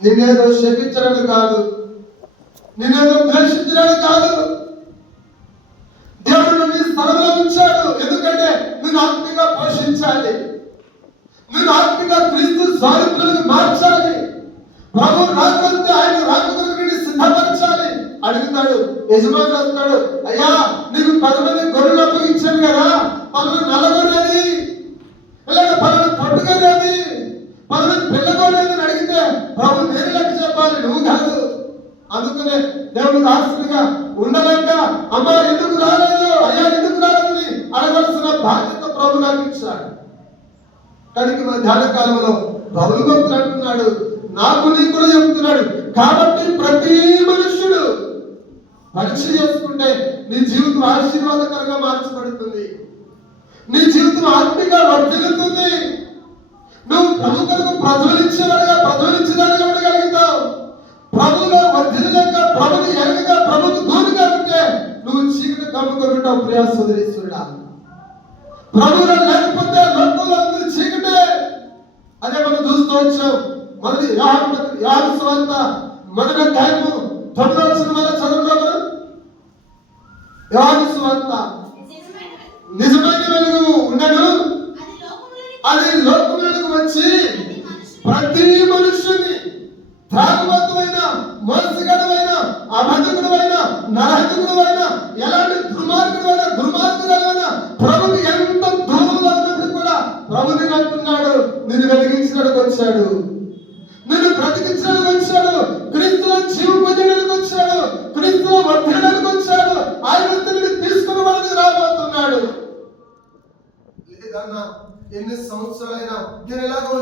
నిన్నేదో శపించడానికి కాదు, నిన్నేదో ద్వేషించడానికి కాదు. దేవుడు నీ స్థలంలో ఉంచాడు. ఎందుకంటే నిన్ను ఆత్మీయంగా పోషించాలి, నిన్ను ఆత్మీయంగా క్రీస్తు స్వరూపులకు మార్చాలి. ప్రభు రాకపోతే ఆయన రాకపోతే సిద్ధపరచాలి. అడుగుతాడు యజమాని, అంటాడు, అయ్యా నీకు 10 మంది గొర్రెలు అప్పగించాను కదా, 10 నల్లగొర్రెది, ఇలాగ 10 పట్టుగొర్రెది, 10 పిల్లగొర్రెది అని అడిగితే ప్రభు నేను లెక్క చెప్పాలి, నువ్వు కాదు. అందుకనే దేవుడు దాసుడిగా ఉండలేక అమ్మా ఎందుకు రాలేదు, అయ్యా ఎందుకు రాలేదని అడగాల్సిన బాధ్యత ప్రభు నాకు ఇచ్చాడు. కానీ మన ధ్యాన కాలంలో బబులు భక్తులు అంటున్నాడు, నాకు నీకు కూడా చెప్తున్నాడు. కాబట్టి ప్రతి మనుష్యుడు పరీక్ష చేసుకుంటే నీ జీవితం ఆశీర్వాదకరంగా మార్చబడుతుంది, నీ జీవితం ఆత్మీయంగా వర్ధిల్లుతుంది. నువ్వు ప్రభు కొరకు ప్రజ్వలించేదానిగా ఉండగలుగుతావు. ప్రభువులో వర్ధిల్లలేక, ప్రభుని ఎరగగా, ప్రభుకు దూరంగా ఉంటే నువ్వు చీకటి కమ్ముకుంటావు. ప్రియా సోదరీశ్వరుడా, ప్రభువులో లేకపోతే లోకంలో ఉంది చీకటే. అదే మనం చూస్తూ వచ్చాం. మొదటి యోహాను సువార్త 1వ అధ్యాయము 9వ వచనం చదువులో యోహాను సువార్త, నిజమైన వెలుగు ఉండను, అది లోకములకు వచ్చి ప్రతి మనుష్యుని, త్రాగుబోతువైన, మోసగాడవైన, అబద్ధకుడవైన, నరహంతకుడవైన, ఎలాంటి దుర్మార్గుడైన ప్రభుకి ఎంత దూరంలో ఉన్నప్పుడు కూడా ప్రభు నేను అంటున్నాడు, నిన్ను వెలిగించడానికి వచ్చాడు, నిన్ను బ్రతికించడానికి వచ్చాడు, క్రీస్తులో జీవం పొందడానికి వచ్చాడు, క్రీస్తులో వర్ధిల్లడానికి వచ్చాడు. ఆయన నిన్ను తీసుకుని మనకి రాబోతున్నాడు. లేదన్నా ఎన్ని సంవత్సరాలైనా నేను ఎలాగో